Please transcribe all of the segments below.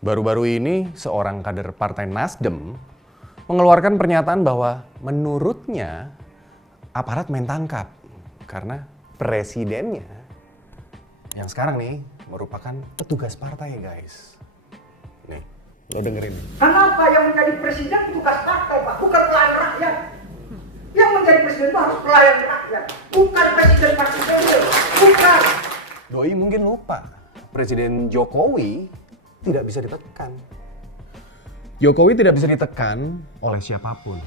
Baru-baru ini seorang kader Partai Nasdem mengeluarkan pernyataan bahwa menurutnya aparat main tangkap karena presidennya yang sekarang nih merupakan petugas partai, guys. Nih, lo dengerin. Kenapa yang menjadi presiden petugas partai, Pak? Bukan pelayan rakyat. Yang menjadi presiden itu harus pelayan rakyat, bukan presiden partai. Bukan. Doi mungkin lupa, Presiden Jokowi tidak bisa ditekan. Jokowi tidak bisa ditekan oleh siapapun.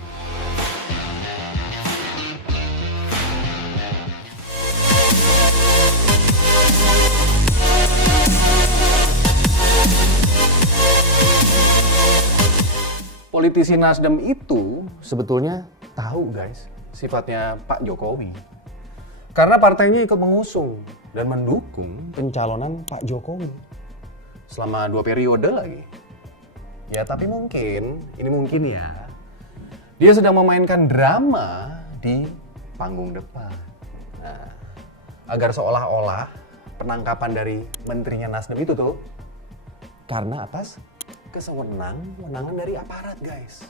Politisi Nasdem itu sebetulnya tahu, guys, sifatnya Pak Jokowi. Karena partainya ikut mengusung dan mendukung pencalonan Pak Jokowi selama 2 periode lagi. Ya tapi mungkin, ini mungkin ya, dia sedang memainkan drama di panggung depan. Nah, agar seolah-olah penangkapan dari menterinya Nasdem itu tuh karena atas kesewenang-wenangan dari aparat, guys.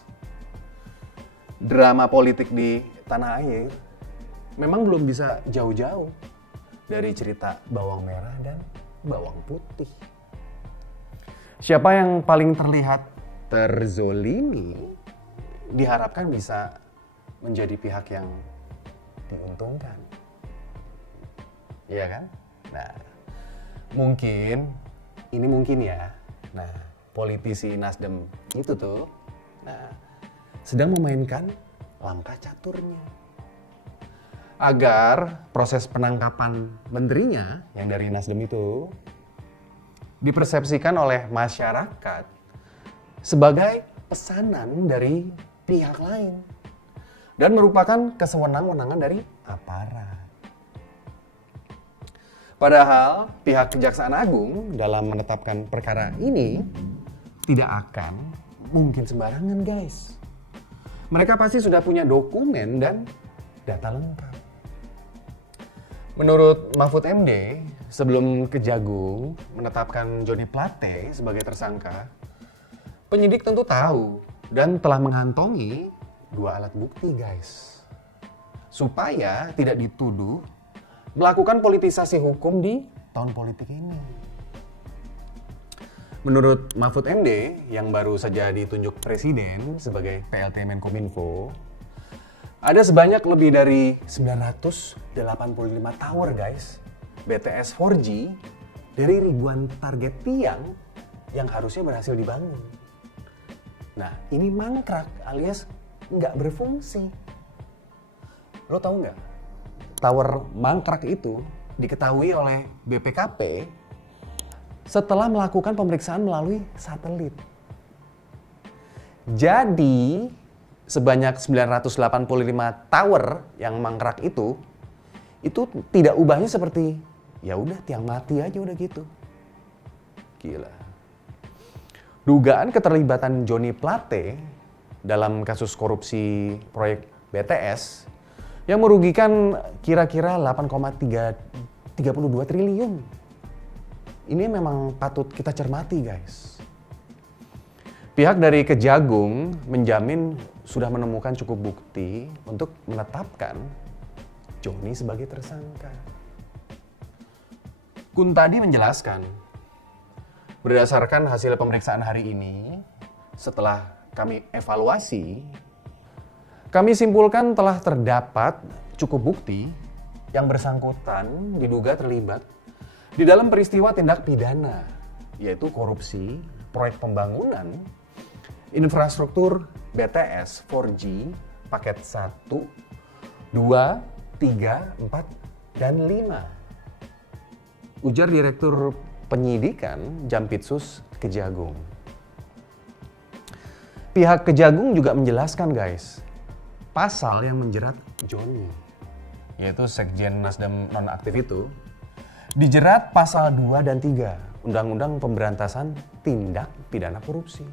Drama politik di tanah air memang belum bisa jauh-jauh dari cerita bawang merah dan bawang putih. Siapa yang paling terlihat terzolimi diharapkan bisa menjadi pihak yang diuntungkan. Iya kan? Nah, ini mungkin ya. Nah, politisi Nasdem itu tuh, sedang memainkan langkah caturnya agar proses penangkapan menterinya yang dari Nasdem itu dipersepsikan oleh masyarakat sebagai pesanan dari pihak lain dan merupakan kesewenang-wenangan dari aparat. Padahal pihak Kejaksaan Agung dalam menetapkan perkara ini tidak akan mungkin sembarangan, guys. Mereka pasti sudah punya dokumen dan data lengkap. Menurut Mahfud MD, sebelum Kejagung menetapkan Joni Plate sebagai tersangka, penyidik tentu tahu dan telah mengantongi 2 alat bukti, guys. Supaya tidak dituduh melakukan politisasi hukum di tahun politik ini. Menurut Mahfud MD yang baru saja ditunjuk Presiden sebagai PLT Menkominfo, ada sebanyak lebih dari 985 tower, guys, BTS 4G dari ribuan target tiang yang harusnya berhasil dibangun. Nah, ini mangkrak alias nggak berfungsi. Lo tahu nggak? Tower mangkrak itu diketahui oleh BPKP setelah melakukan pemeriksaan melalui satelit. Jadi, sebanyak 985 tower yang mangkrak itu tidak ubahnya seperti ya udah tiang mati aja udah gitu. Gila. Dugaan keterlibatan Joni Plate dalam kasus korupsi proyek BTS yang merugikan kira-kira 8,32 triliun. Ini memang patut kita cermati, guys. Pihak dari Kejagung menjamin sudah menemukan cukup bukti untuk menetapkan Joni sebagai tersangka. Kuntadi menjelaskan, berdasarkan hasil pemeriksaan hari ini, setelah kami evaluasi, kami simpulkan telah terdapat cukup bukti yang bersangkutan diduga terlibat di dalam peristiwa tindak pidana, yaitu korupsi proyek pembangunan infrastruktur BTS 4G paket 1, 2, 3, 4, dan 5. Ujar Direktur Penyidikan Jampitsus Kejagung. Pihak Kejagung juga menjelaskan, guys, pasal yang menjerat Joni, yaitu Sekjen Nasdem nonaktif itu, dijerat pasal 2 dan 3 Undang-Undang Pemberantasan Tindak Pidana Korupsi.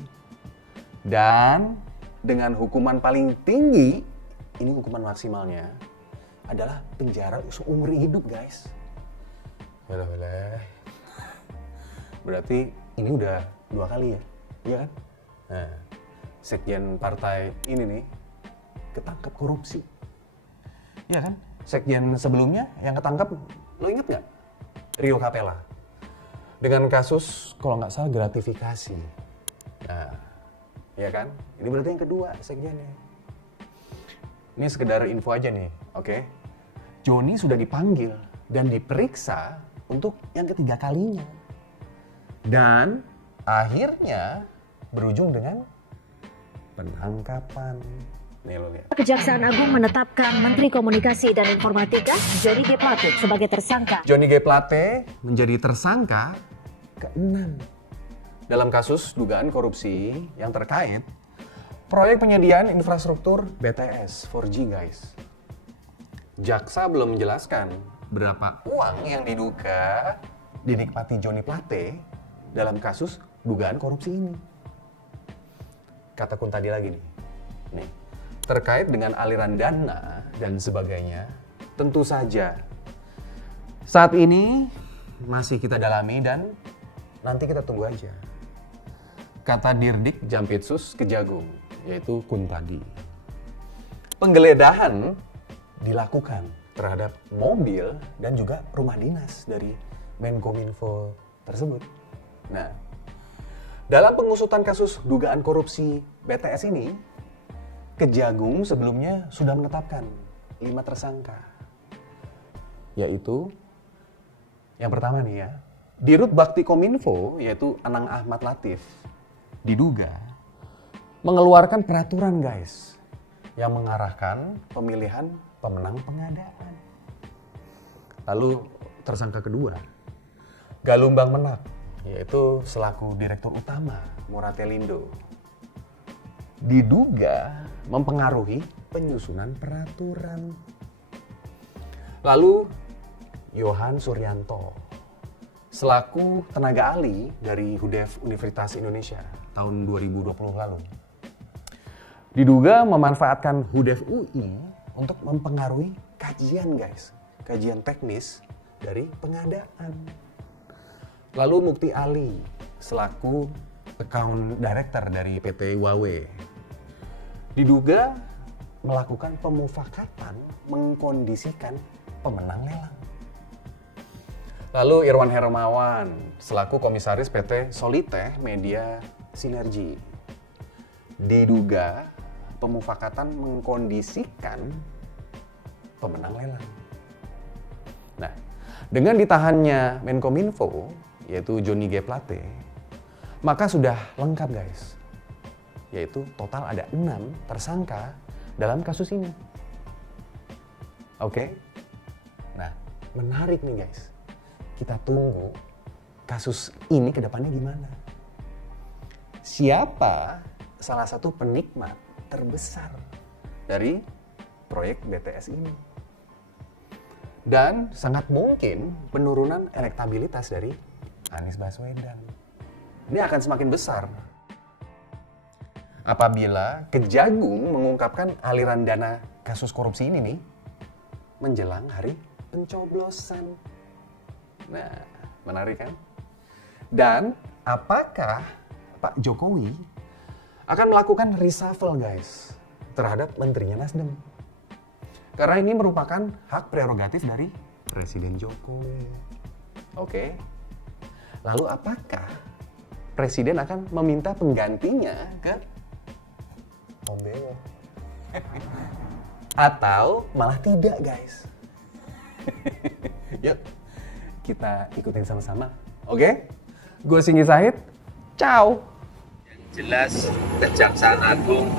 Dan dengan hukuman paling tinggi, ini hukuman maksimalnya adalah penjara seumur hidup, guys. Berarti ini udah 2 kali ya, iya kan? Nah, sekjen partai ini nih ketangkep korupsi, iya kan? Sekjen sebelumnya yang ketangkep, lo inget nggak? Rio Capella. Dengan kasus, kalau nggak salah, gratifikasi. Nah, iya kan? Ini berarti yang kedua sekjennya. Ini sekedar info aja nih, oke? Joni sudah dipanggil dan diperiksa untuk yang ketiga kalinya. Dan akhirnya berujung dengan penangkapan. Nih lo lihat. Kejaksaan Agung menetapkan Menteri Komunikasi dan Informatika Johnny G. Plate sebagai tersangka. Johnny G. Plate menjadi tersangka ke-6 dalam kasus dugaan korupsi yang terkait proyek penyediaan infrastruktur BTS 4G, guys. Jaksa belum menjelaskan berapa uang yang diduga dinikmati Johnny Plate dalam kasus dugaan korupsi ini. Kata Kun tadi lagi nih, terkait dengan aliran dana dan sebagainya, tentu saja saat ini masih kita dalami dan nanti kita tunggu aja. Kata Dirdik Jampitsus Kejagung, yaitu Kun tadi. Penggeledahan dilakukan terhadap mobil dan juga rumah dinas dari Menkominfo tersebut. Nah, dalam pengusutan kasus dugaan korupsi BTS ini, Kejagung sebelumnya sudah menetapkan 5 tersangka. Yaitu, yang pertama nih ya, Dirut Bakti Kominfo, yaitu Anang Ahmad Latif, diduga mengeluarkan peraturan, guys, yang mengarahkan pemilihan pemenang pengadaan. Lalu tersangka kedua, Galumbang Menak, yaitu selaku Direktur Utama Moratelindo, diduga mempengaruhi penyusunan peraturan. Lalu Yohan Suryanto, selaku tenaga ahli dari HUDEF Universitas Indonesia tahun 2020 lalu, diduga memanfaatkan HUDEF UI untuk mempengaruhi kajian, guys, kajian teknis dari pengadaan. Lalu Mukti Ali, selaku account director dari PT Huawei, diduga melakukan pemufakatan mengkondisikan pemenang lelang. Lalu Irwan Hermawan, selaku komisaris PT Soliteh Media Sinergi, diduga pemufakatan mengkondisikan pemenang lelang. Nah, dengan ditahannya Menkominfo, yaitu Johnny G. Plate, maka sudah lengkap, guys. Yaitu total ada 6 tersangka dalam kasus ini. Oke? Nah, menarik nih, guys. Kita tunggu kasus ini ke depannya gimana. Siapa salah satu penikmat terbesar dari proyek BTS ini? Dan sangat mungkin penurunan elektabilitas dari Anies Baswedan. Ini akan semakin besar apabila Kejagung mengungkapkan aliran dana kasus korupsi ini nih menjelang hari pencoblosan. Nah, menarik kan? Dan apakah Pak Jokowi akan melakukan reshuffle, guys, terhadap menterinya Nasdem? Karena ini merupakan hak prerogatif dari Presiden Jokowi. Oke. Lalu apakah Presiden akan meminta penggantinya ke Om Beo? Atau malah tidak, guys? Yuk, kita ikutin sama-sama. Oke? Gue Singgi Sahid. Ciao. Jelas Kejaksaan Agung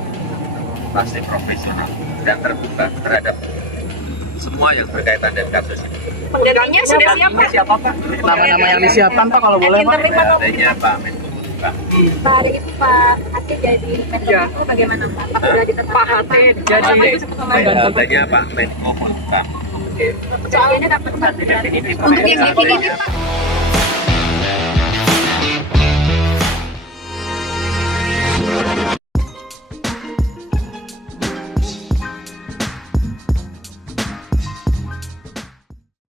pasti profesional dan terbuka terhadap semua yang berkaitan dengan kasus ini. Penggantinya sudah siapa? Nama-nama yang disiapkan Pak kalau boleh Pak. Adanya Pak Menko. Pak itu Pak Hati jadi Menko bagaimana Pak? Sudah ditetapkan Pak Hati jadi Adanya Pak Menko Polhukam. soalnya dapat untuk yang definitif Pak.